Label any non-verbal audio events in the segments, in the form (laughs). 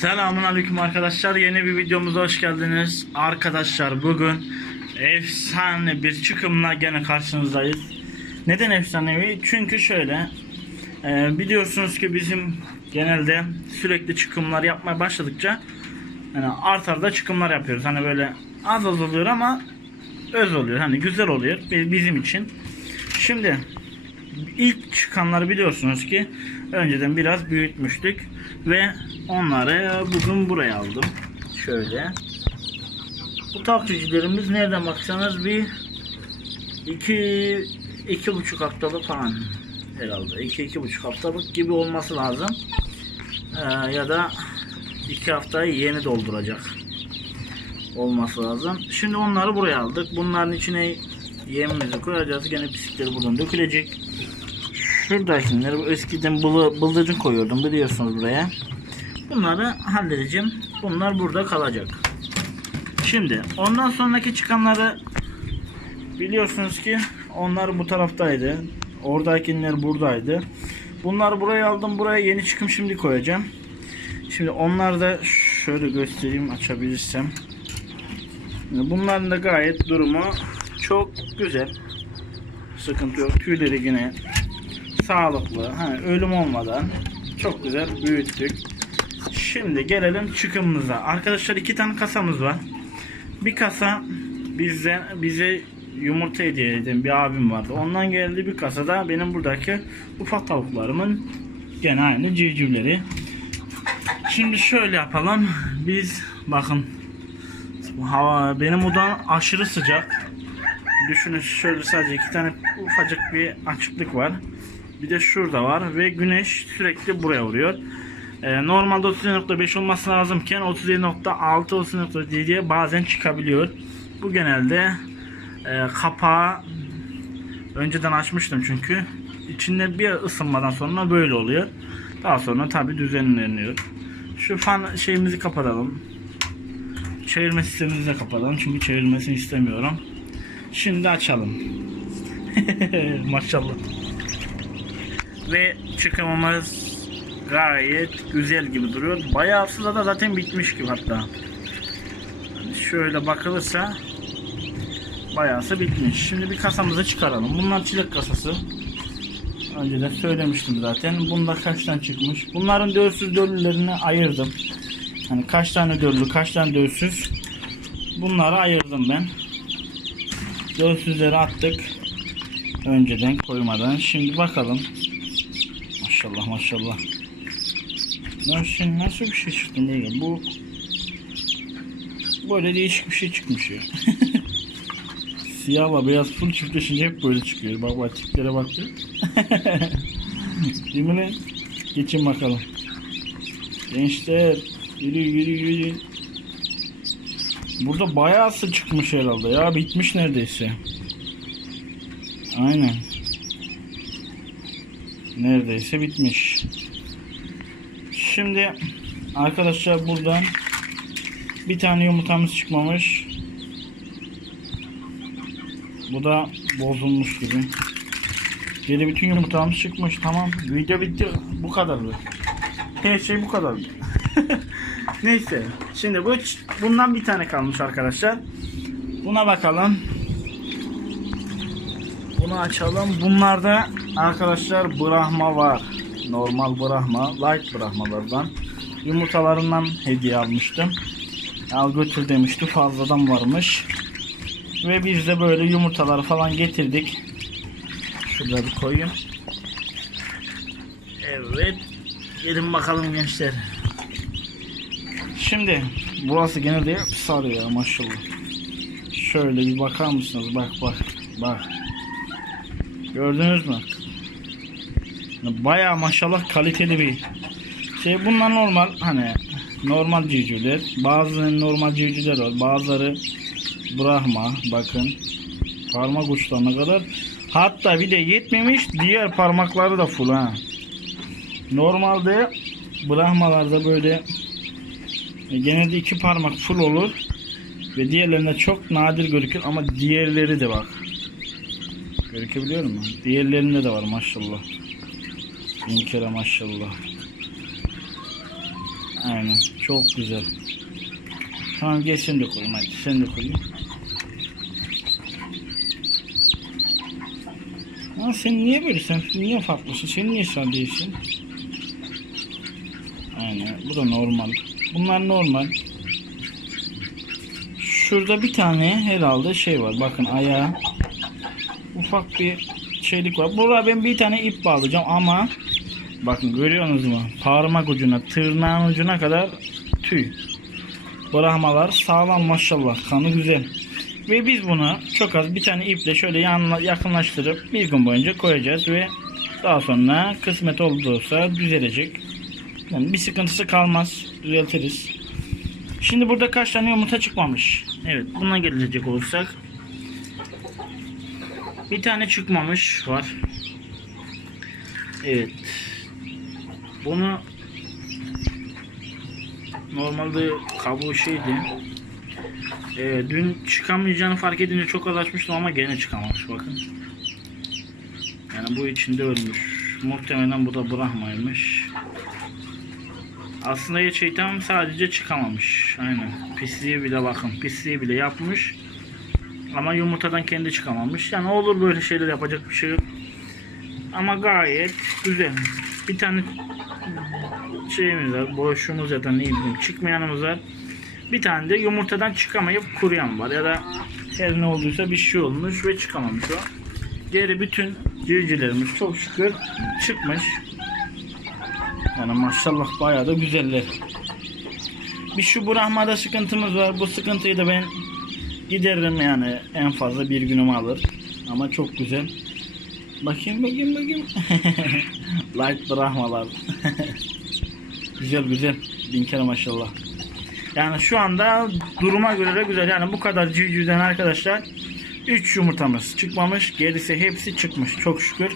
Selamun aleyküm arkadaşlar. Yeni bir videomuza hoş geldiniz. Arkadaşlar bugün efsane bir çıkımla gene karşınızdayız. Neden efsanevi? Çünkü şöyle e, biliyorsunuz ki bizim genelde sürekli çıkımlar yapmaya başladıkça hani art arda çıkımlar yapıyoruz. Hani böyle az az oluyor ama öz oluyor. Hani güzel oluyor bi- bizim için. Şimdi ilk çıkanları biliyorsunuz ki önceden biraz büyütmüştük ve onları bugün buraya aldım. Şöyle. Bu takipçilerimiz nereden baksanız bir iki iki buçuk haftalık falan herhalde. iki iki buçuk haftalık gibi olması lazım. Ee, ya da iki haftayı yeni dolduracak olması lazım. Şimdi onları buraya aldık. Bunların içine yemimizi koyacağız. Gene pislikleri buradan dökülecek. Şuradakileri bu eskiden bılı, bıldırcın koyuyordum biliyorsunuz buraya. Bunları halledeceğim. Bunlar burada kalacak. Şimdi ondan sonraki çıkanları biliyorsunuz ki onlar bu taraftaydı. Oradakiler buradaydı. Bunları buraya aldım. Buraya yeni çıkım şimdi koyacağım. Şimdi onlar da şöyle göstereyim açabilirsem. Bunların da gayet durumu çok güzel. Sıkıntı yok. Tüyleri yine sağlıklı. Hani ölüm olmadan çok güzel büyüttük. Şimdi gelelim çıkımımıza. Arkadaşlar iki tane kasamız var. Bir kasa bize bize yumurta hediye eden bir abim vardı. Ondan geldi bir kasa da benim buradaki ufak tavuklarımın gene aynı civcivleri. Şimdi şöyle yapalım. Biz bakın hava benim odam aşırı sıcak. Düşünün şöyle sadece iki tane ufacık bir açıklık var. Bir de şurada var ve güneş sürekli buraya vuruyor. Ee, normalde 37.5 olması lazımken 37.6 37.7'ye bazen çıkabiliyor. Bu genelde e, kapağı önceden açmıştım çünkü içinde bir ısınmadan sonra böyle oluyor. Daha sonra tabi düzenleniyor. Şu fan şeyimizi kapatalım. Çevirme sistemimizi de kapatalım çünkü çevirmesini istemiyorum. Şimdi açalım. (laughs) Maşallah. Ve çıkımımız gayet güzel gibi duruyor. Bayağısı da zaten bitmiş gibi hatta. Hani şöyle bakılırsa bayağısı bitmiş. Şimdi bir kasamızı çıkaralım. Bunlar çilek kasası. Önceden söylemiştim zaten. Bunda kaç tane çıkmış. Bunların dölsüz döllülerini ayırdım. Hani kaç tane döllü, kaç tane dölsüz. Bunları ayırdım ben. Dölsüzleri attık. Önceden koymadan. Şimdi bakalım. Maşallah maşallah. Nasıl, nasıl bir şey çıktı böyle? Bu böyle değişik bir şey çıkmış ya. (laughs) Siyahla beyaz full çiftleşince hep böyle çıkıyor. Bak bak tiplere bak. (laughs) Değil? Geçin bakalım. Gençler yürü yürü yürü. Burada bayağı çıkmış herhalde ya. Bitmiş neredeyse. Aynen. Neredeyse bitmiş. Şimdi arkadaşlar buradan bir tane yumurtamız çıkmamış. Bu da bozulmuş gibi. Geri bütün yumurtamız çıkmış. Tamam. Video bitti. Bu kadardı. Her şey bu kadardı. (laughs) Neyse. Şimdi bu bundan bir tane kalmış arkadaşlar. Buna bakalım. Bunu açalım. Bunlarda arkadaşlar Brahma var. Normal Brahma, light Brahmalardan. Yumurtalarından hediye almıştım. Al götür demişti. Fazladan varmış. Ve biz de böyle yumurtaları falan getirdik. Şurada bir koyayım. Evet. Gelin bakalım gençler. Şimdi burası gene de sarı ya maşallah. Şöyle bir bakar mısınız? Bak bak bak. Gördünüz mü? Bayağı maşallah kaliteli bir şey. Bunlar normal hani normal civcivler. Bazı normal civcivler var. Bazıları Brahma bakın. Parmak uçlarına kadar. Hatta bir de yetmemiş diğer parmakları da full ha. Normalde Brahmalarda böyle e, genelde iki parmak full olur ve diğerlerinde çok nadir gözükür ama diğerleri de bak. Gözükebiliyor mu? Diğerlerinde de var maşallah. Bin kere maşallah. Aynen. Çok güzel. Tamam gel sen de koyayım hadi. Sen de koyayım. Ama sen niye böyle? Sen niye farklısın? Sen niye sen değilsin? Aynen. Bu da normal. Bunlar normal. Şurada bir tane herhalde şey var. Bakın ayağı. Ufak bir şeylik var. Buraya ben bir tane ip bağlayacağım ama bakın görüyorsunuz mu? Parmak ucuna, tırnağın ucuna kadar tüy. Brahmalar sağlam maşallah. Kanı güzel. Ve biz bunu çok az bir tane iple şöyle yanla, yakınlaştırıp bir gün boyunca koyacağız ve daha sonra kısmet olduysa düzelecek. Yani bir sıkıntısı kalmaz. Düzeltiriz. Şimdi burada kaç tane yumurta çıkmamış? Evet buna gelecek olursak. Bir tane çıkmamış var. Evet. Bunu normalde kabuğu şeydi. Ee, dün çıkamayacağını fark edince çok az açmıştım ama gene çıkamamış bakın. Yani bu içinde ölmüş. Muhtemelen bu da Brahma'ymış. Aslında şeytan sadece çıkamamış. Aynen. Pisliği bile bakın. Pisliği bile yapmış. Ama yumurtadan kendi çıkamamış. Yani olur böyle şeyler yapacak bir şey yok. Ama gayet güzel. Bir tane şeyimiz var. Boşluğumuz ya da ne bileyim çıkmayanımız var. Bir tane de yumurtadan çıkamayıp kuruyan var. Ya da her ne olduysa bir şey olmuş ve çıkamamış o. Geri bütün civcivlerimiz çok şükür çıkmış. Yani maşallah bayağı da güzeller. Bir şu Brahma'da sıkıntımız var. Bu sıkıntıyı da ben gideririm yani en fazla bir günümü alır. Ama çok güzel. Bakayım bakayım bakayım. (laughs) Light Brahmalar. (laughs) güzel güzel. Bin kere maşallah. Yani şu anda duruma göre de güzel. Yani bu kadar civcivden arkadaşlar 3 yumurtamız çıkmamış. Gerisi hepsi çıkmış. Çok şükür.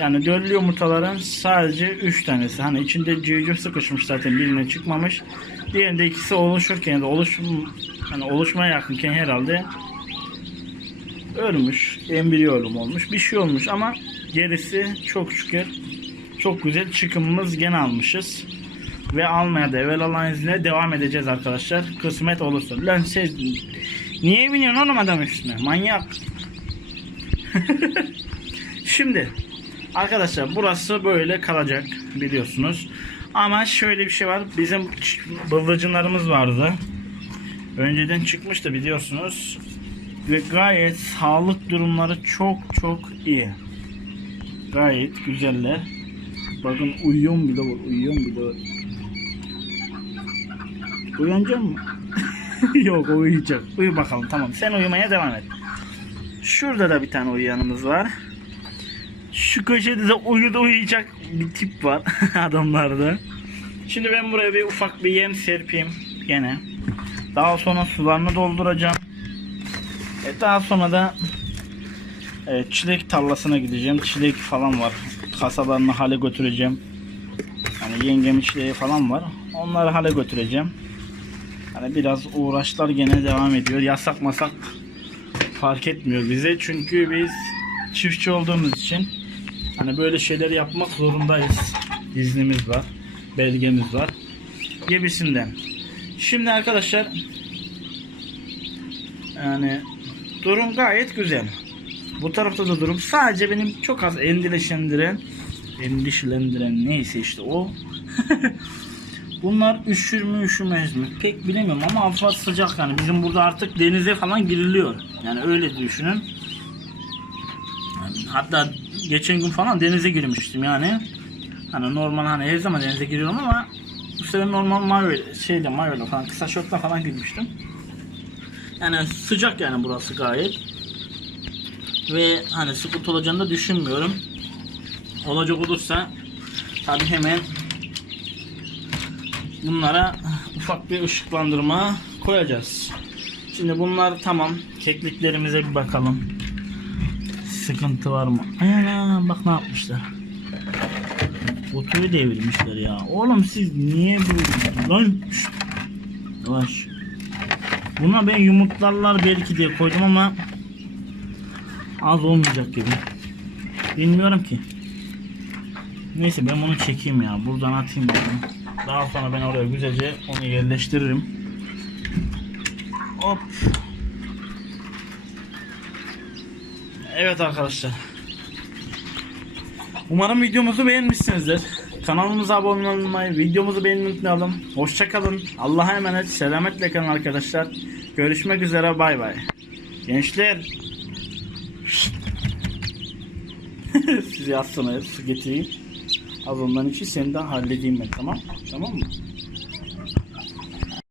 Yani döllü yumurtaların sadece 3 tanesi. Hani içinde civciv sıkışmış zaten birine çıkmamış. Diğerinde ikisi oluşurken ya oluş, hani oluşmaya yakınken herhalde ölmüş. Embriyo ölüm olmuş. Bir şey olmuş ama gerisi çok şükür çok güzel çıkımımız gene almışız. Ve almaya da evvel Allah'ın izniyle devam edeceğiz arkadaşlar. Kısmet olursa. Lan siz niye biniyorsun oğlum adam üstüne? Manyak. (laughs) Şimdi arkadaşlar burası böyle kalacak biliyorsunuz. Ama şöyle bir şey var. Bizim bıldırcınlarımız vardı. Önceden çıkmıştı biliyorsunuz. Ve gayet sağlık durumları çok çok iyi. Gayet güzeller. Bakın uyuyorum bile var. Uyuyorum bile var. Uyanacak mı? (laughs) Yok uyuyacak. Uyu bakalım tamam. Sen uyumaya devam et. Şurada da bir tane uyuyanımız var. Şu köşede de uyudu uyuyacak bir tip var (laughs) adamlarda. Şimdi ben buraya bir ufak bir yem serpeyim gene. Daha sonra sularını dolduracağım. E daha sonra da e, çilek tarlasına gideceğim. Çilek falan var. Kasalarını hale götüreceğim. Hani yengemin çileği falan var. Onları hale götüreceğim. Hani biraz uğraşlar gene devam ediyor. Yasak masak fark etmiyor bize. Çünkü biz çiftçi olduğumuz için hani böyle şeyler yapmak zorundayız. İznimiz var. Belgemiz var. Gibisinden. Şimdi arkadaşlar yani durum gayet güzel. Bu tarafta da durum sadece benim çok az endişelendiren endişelendiren neyse işte o (laughs) Bunlar üşür mü üşümez mi pek bilemiyorum ama hava sıcak yani bizim burada artık denize falan giriliyor. Yani öyle düşünün. Yani hatta geçen gün falan denize girmiştim yani. Hani normal hani her zaman denize giriyorum ama bu sefer normal mayo şeyle mayoyla falan kısa şortla falan girmiştim. Yani sıcak yani burası gayet. Ve hani sıkıntı olacağını da düşünmüyorum. Olacak olursa tabi hemen bunlara ufak bir ışıklandırma koyacağız. Şimdi bunlar tamam. Kekliklerimize bir bakalım. Sıkıntı var mı? Ana bak ne yapmışlar. Kutuyu devirmişler ya. Oğlum siz niye böyle... Lan. Yavaş. Buna ben yumurtlarlar belki diye koydum ama az olmayacak gibi. Bilmiyorum ki. Neyse ben bunu çekeyim ya. Buradan atayım bunu. Daha sonra ben oraya güzelce onu yerleştiririm. Hop. Evet arkadaşlar. Umarım videomuzu beğenmişsinizdir. Kanalımıza abone olmayı, videomuzu beğenmeyi unutmayalım. Hoşçakalın. Allah'a emanet. Selametle kalın arkadaşlar. Görüşmek üzere. Bay bay. Gençler. (laughs) Siz yazsana su getireyim. Az ondan için seni de halledeyim ben tamam Tamam mı?